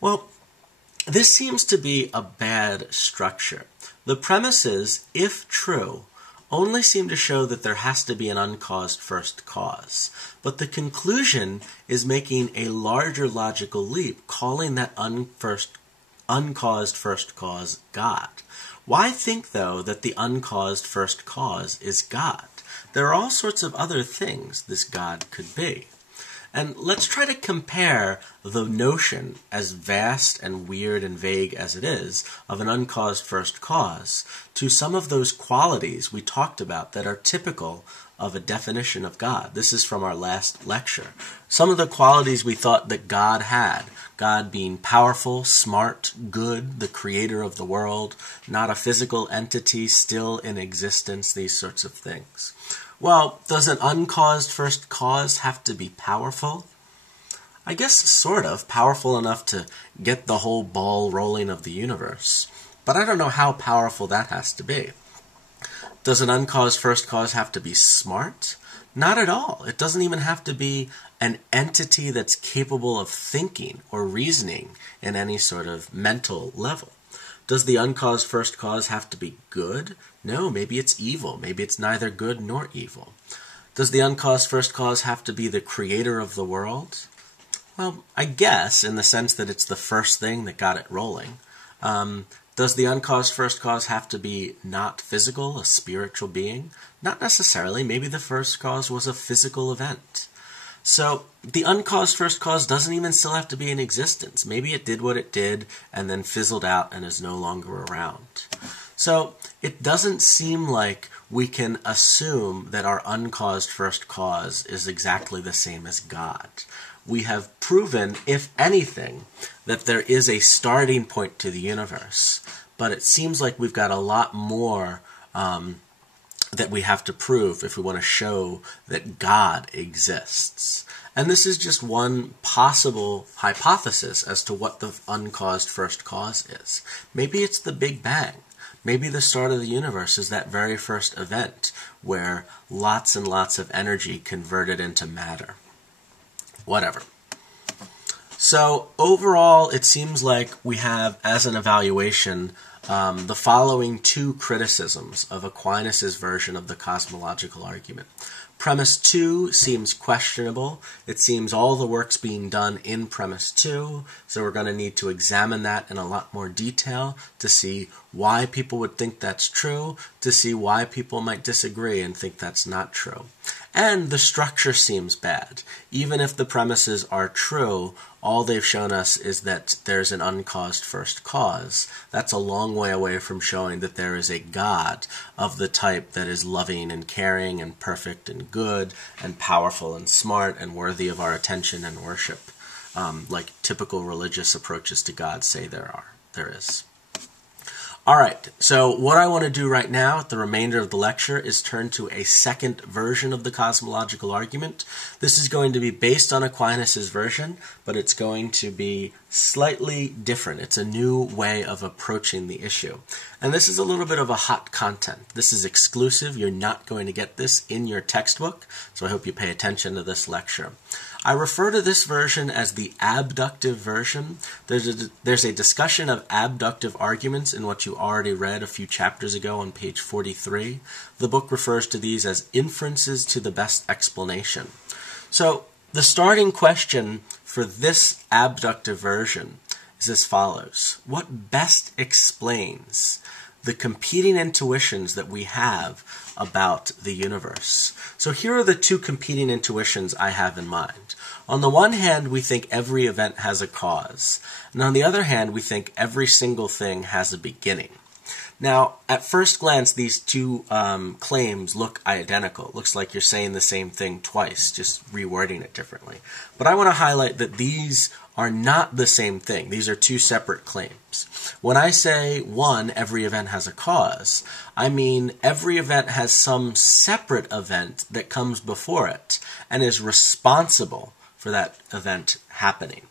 Well, this seems to be a bad structure. The premises, if true, only seem to show that there has to be an uncaused first cause. But the conclusion is making a larger logical leap, calling that uncaused first cause God. Why think, though, that the uncaused first cause is God? There are all sorts of other things this God could be. And let's try to compare the notion, as vast and weird and vague as it is, of an uncaused first cause, to some of those qualities we talked about that are typical of a definition of God. This is from our last lecture. Some of the qualities we thought that God had, God being powerful, smart, good, the creator of the world, not a physical entity still in existence, these sorts of things. Well, does an uncaused first cause have to be powerful? I guess sort of, powerful enough to get the whole ball rolling of the universe. But I don't know how powerful that has to be. Does an uncaused first cause have to be smart? Not at all. It doesn't even have to be an entity that's capable of thinking or reasoning in any sort of mental level. Does the uncaused first cause have to be good? No, maybe it's evil. Maybe it's neither good nor evil. Does the uncaused first cause have to be the creator of the world? Well, I guess, in the sense that it's the first thing that got it rolling. Does the uncaused first cause have to be not physical, a spiritual being? Not necessarily. Maybe the first cause was a physical event. So the uncaused first cause doesn't even still have to be in existence. Maybe it did what it did and then fizzled out and is no longer around. So it doesn't seem like we can assume that our uncaused first cause is exactly the same as God. We have proven, if anything, that there is a starting point to the universe. But it seems like we've got a lot more that we have to prove if we want to show that God exists. And this is just one possible hypothesis as to what the uncaused first cause is. Maybe it's the Big Bang. Maybe the start of the universe is that very first event where lots and lots of energy converted into matter. Whatever. So overall, it seems like we have, as an evaluation, the following two criticisms of Aquinas' version of the cosmological argument. Premise 2 seems questionable. It seems all the work's being done in premise 2, so we're going to need to examine that in a lot more detail to see why people would think that's true, to see why people might disagree and think that's not true. And the structure seems bad. Even if the premises are true, all they've shown us is that there's an uncaused first cause. That's a long way away from showing that there is a God of the type that is loving and caring and perfect and good and powerful and smart and worthy of our attention and worship, like typical religious approaches to God say there is. All right, so what I want to do right now at the remainder of the lecture is turn to a second version of the cosmological argument. This is going to be based on Aquinas' version, but it's going to be slightly different. It's a new way of approaching the issue. And this is a little bit of a hot content. This is exclusive. You're not going to get this in your textbook, so I hope you pay attention to this lecture. I refer to this version as the abductive version. There's a discussion of abductive arguments in what you already read a few chapters ago on page 43. The book refers to these as inferences to the best explanation. So the starting question for this abductive version is as follows. What best explains the competing intuitions that we have about the universe? So here are the two competing intuitions I have in mind. On the one hand, we think every event has a cause. And on the other hand, we think every single thing has a beginning. Now, at first glance, these two claims look identical. It looks like you're saying the same thing twice, just rewording it differently. But I want to highlight that these are not the same thing. These are two separate claims. When I say, one, every event has a cause, I mean every event has some separate event that comes before it and is responsible for that event happening.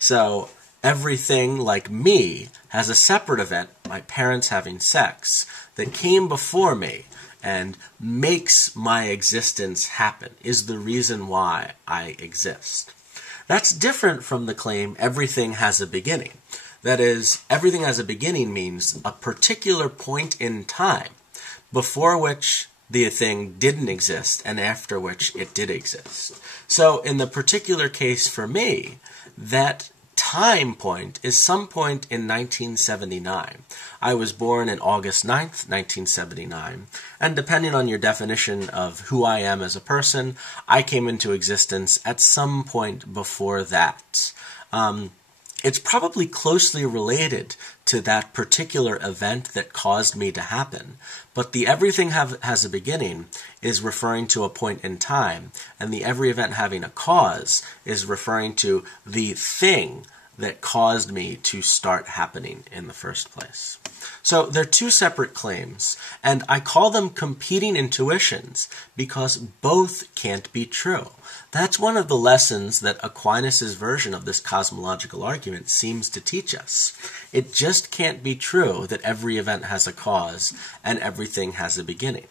So everything, like me, has a separate event, my parents having sex, that came before me and makes my existence happen, is the reason why I exist. That's different from the claim everything has a beginning. That is, everything has a beginning means a particular point in time before which the thing didn't exist and after which it did exist. So in the particular case for me, that time point is some point in 1979. I was born on August 9th, 1979, and depending on your definition of who I am as a person, I came into existence at some point before that. It's probably closely related to that particular event that caused me to happen, but the everything has a beginning is referring to a point in time, and the every event having a cause is referring to the thing that caused me to start happening in the first place. So they're two separate claims, and I call them competing intuitions because both can't be true. That's one of the lessons that Aquinas' version of this cosmological argument seems to teach us. It just can't be true that every event has a cause and everything has a beginning.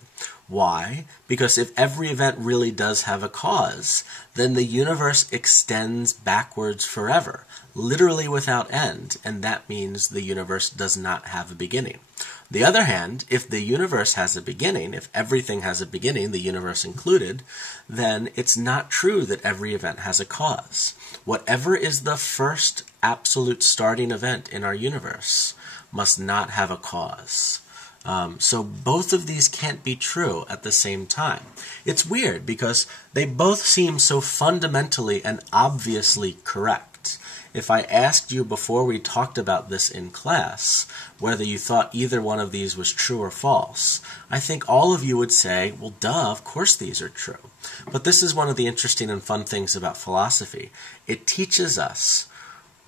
Why? Because if every event really does have a cause, then the universe extends backwards forever, literally without end, and that means the universe does not have a beginning. On the other hand, if the universe has a beginning, if everything has a beginning, the universe included, then it's not true that every event has a cause. Whatever is the first absolute starting event in our universe must not have a cause. So both of these can't be true at the same time. It's weird because they both seem so fundamentally and obviously correct. If I asked you before we talked about this in class whether you thought either one of these was true or false, I think all of you would say, well, duh, of course these are true. But this is one of the interesting and fun things about philosophy. It teaches us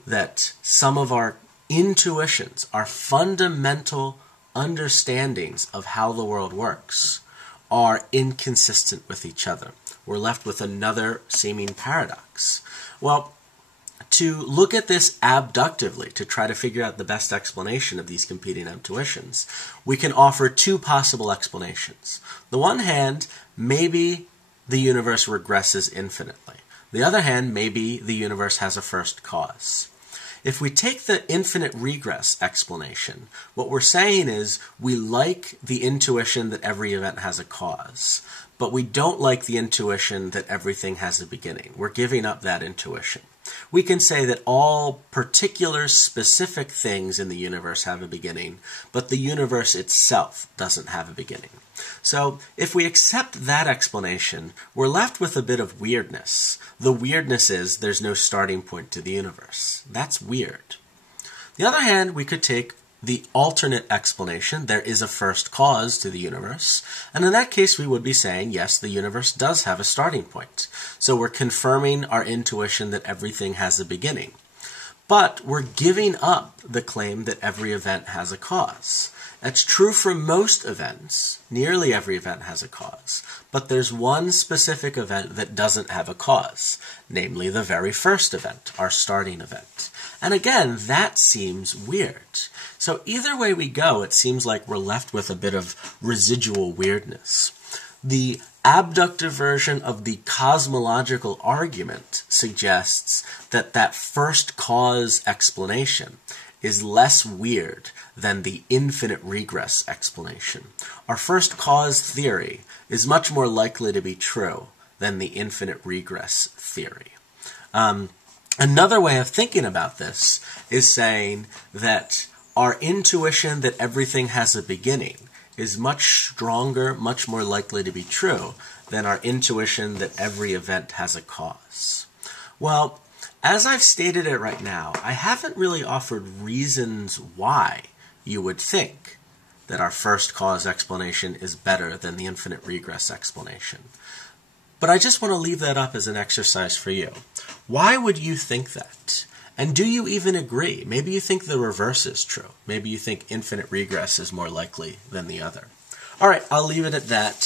that some of our intuitions, our fundamental understandings of how the world works, are inconsistent with each other. We're left with another seeming paradox. Well, to look at this abductively, to try to figure out the best explanation of these competing intuitions, we can offer two possible explanations. The one hand, maybe the universe regresses infinitely. The other hand, maybe the universe has a first cause. If we take the infinite regress explanation, what we're saying is we like the intuition that every event has a cause, but we don't like the intuition that everything has a beginning. We're giving up that intuition. We can say that all particular specific things in the universe have a beginning, but the universe itself doesn't have a beginning. So if we accept that explanation, we're left with a bit of weirdness. The weirdness is there's no starting point to the universe. That's weird. On the other hand, we could take the alternate explanation, there is a first cause to the universe, and in that case we would be saying, yes, the universe does have a starting point. So we're confirming our intuition that everything has a beginning. But we're giving up the claim that every event has a cause. That's true for most events. Nearly every event has a cause. But there's one specific event that doesn't have a cause, namely the very first event, our starting event. And again, that seems weird. So either way we go, it seems like we're left with a bit of residual weirdness. The abductive version of the cosmological argument suggests that that first cause explanation is less weird than the infinite regress explanation. Our first cause theory is much more likely to be true than the infinite regress theory. Another way of thinking about this is saying that our intuition that everything has a beginning is much stronger, much more likely to be true than our intuition that every event has a cause. Well, as I've stated it right now, I haven't really offered reasons why you would think that our first cause explanation is better than the infinite regress explanation. But I just want to leave that up as an exercise for you. Why would you think that? And do you even agree? Maybe you think the reverse is true. Maybe you think infinite regress is more likely than the other. All right, I'll leave it at that.